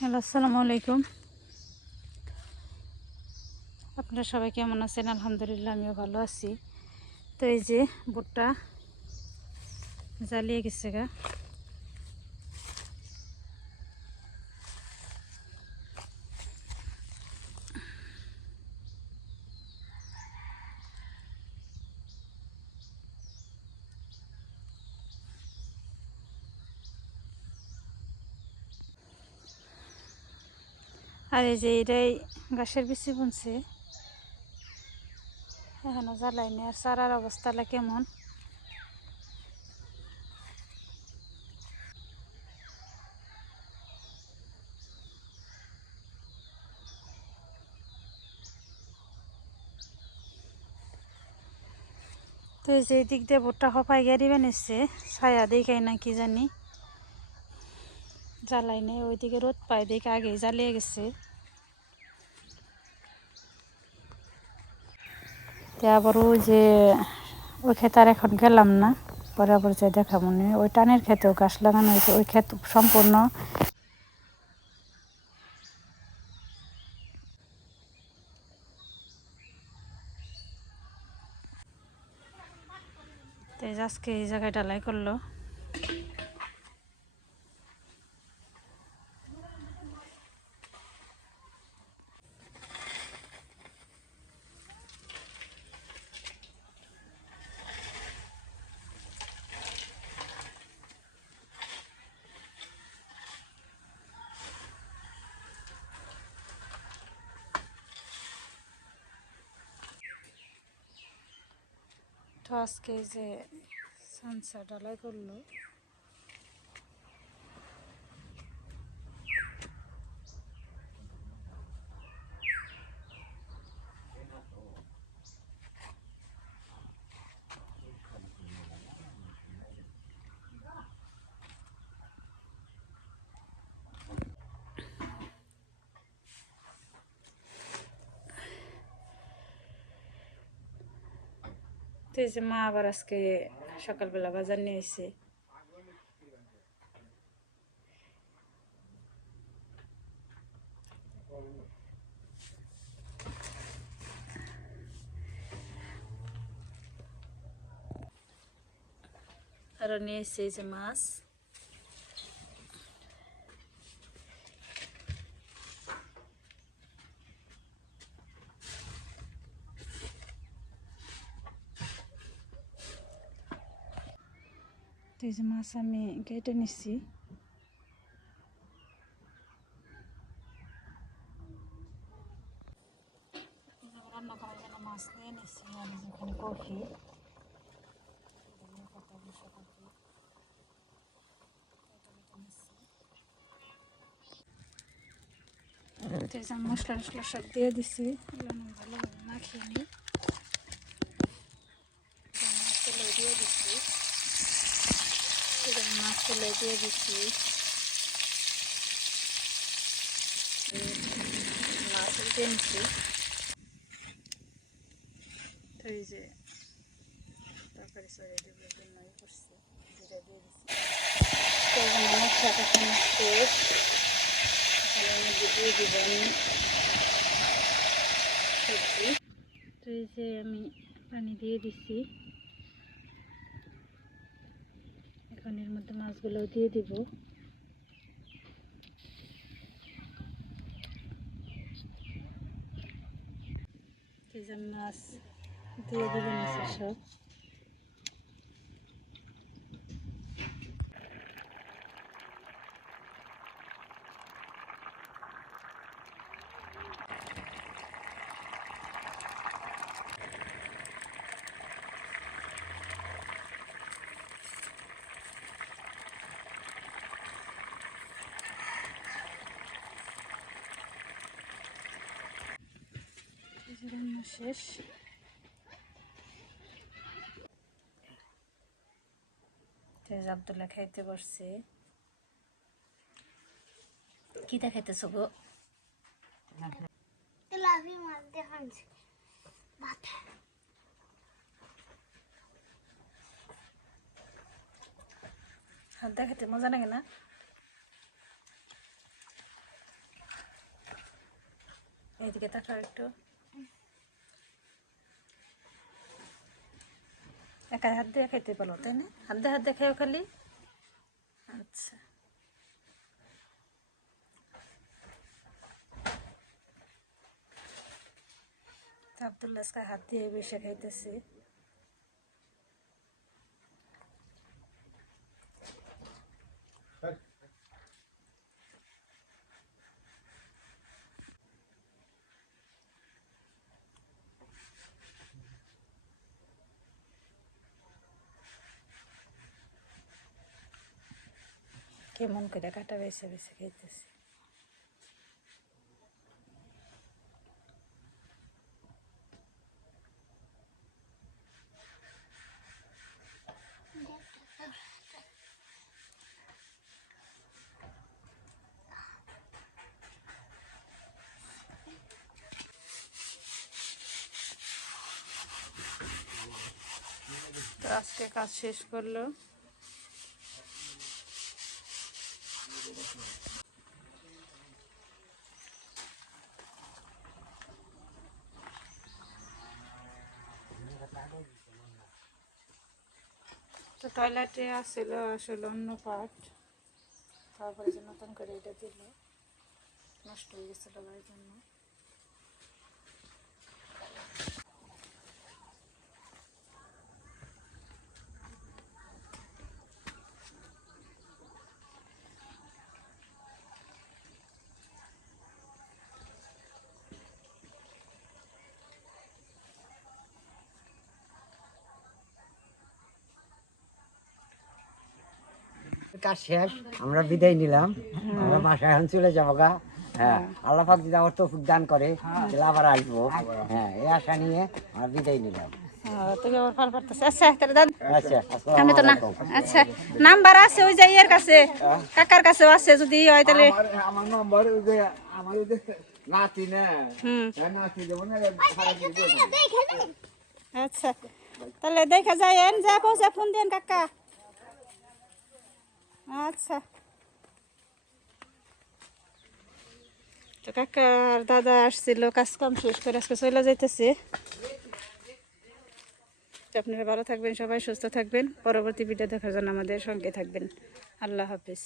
Hello, আসসালামু আলাইকুম। আপনারা সবাই কেমন আছেন? আলহামদুলিল্লাহ, আমিও ভালো আছি। তো এই যে ভুট্টা জ্বালিয়ে গেছে গা। আর এই যে এটাই গাছের বিচি বুনছে, এখনো জ্বালাইনি। আর চারার অবস্থাটা কেমন? তো এই যে এই দিক দিয়ে ভুট্টা হপাই গাড়ি বানিয়েছে, ছায়া দেখাই না কি জানি, জ্বালাইনি। ওইদিকে রোদ পায় দেখে আগেই জ্বালিয়ে গেছে। তো আবার ওই যে ওই ক্ষেতে আর এখন গেলাম না, পরে আবার যাই দেখাবো না। ওই টানের ক্ষেতেও গাছ লাগানো হয়েছে, ওই ক্ষেত সম্পূর্ণ। তো আজকে এই জায়গায় ঢালাই করলো। তো আজকে যে সানসা ঢালাই করলো, তো এই যে মা আবার আজকে সকালবেলা বাজার নিয়ে এসে, আরো নিয়ে এসে এই যে মাছ। তো এই যে মাছ আমি কেটে নিচ্ছি। রান্না করার জন্য মাছ নিয়ে নিচ্ছি, আর যেখানে কফি মশলা টসলা সব দিয়ে দিছি, ভালোভাবে মাখিয়ে নিই। মাছ তেলে দিয়ে দিচ্ছি, মাছ তেলে দিয়ে দিচ্ছি, মাছ দিয়ে নিচ্ছি। তো এই যে তরকারি সরে দেবো জন্য করছি, জিরা দিয়ে দিচ্ছি। তো মশলাটা শেষ, এখানে দিয়ে দিব আমি সবজি। তো এই যে আমি পানি দিয়ে দিচ্ছি, এখন এর মধ্যে মাছগুলো দিয়ে দিব। এই যে মাছ দিয়ে দিবেন সব। রান্না শেষ। তেজ আব্দুল্লাহ খাইতে বসছে। কিটা খাইতেছ গো? হাত দেখাতে মজা লাগে না? এদিকে তাকাও একটু। একা হাত দিয়ে খাইতে পারো তাই না? হাত দিয়ে খাও খালি। আচ্ছা আব্দুল্লাহ আজকে হাত দিয়ে বেশি খাইতেছি। কেমন করে কাটা বেছে বেছে খাইতেছি। তো আজকে কাজ শেষ করলো। তো টয়লেটে আসছিল আসলে অন্য পার্ট, তারপরে যে নতুন করে এটা দিল, নষ্ট হয়ে গেছিল এই জন্য। কাজ শেষ, আমরা বিদায় নিলাম, আমরা বাসায় এখন চলে যাবো গা। হ্যাঁ, আল্লাহ পাক যদি আমার তৌফিক দান করে তাহলে আবার আসবো। হ্যাঁ, এই আশা নিয়ে আমরা বিদায় নিলাম। তুমি আবার ফল পারতেছে। আচ্ছা তাহলে দাদা আচ্ছা, আমি তো না। আচ্ছা নাম্বার আছে ওই যে ইয়ের কাছে, কাকার কাছেও আছে, যদি হয় তাহলে। আমার নম্বর ওই যে আমার ওই যে নাতি না, হুম নাতি যেমন সারা দিন বসে আচ্ছা তাহলে দেখা যায় যা পৌঁছে ফোন দেন কাকা। আচ্ছা তো কাকা আর দাদা আসছিল, কাজ কাম শেষ করে আজকে চলে যাইতেছে। আপনারা ভালো থাকবেন, সবাই সুস্থ থাকবেন। পরবর্তী ভিডিও দেখার জন্য আমাদের সঙ্গে থাকবেন। আল্লাহ হাফিজ।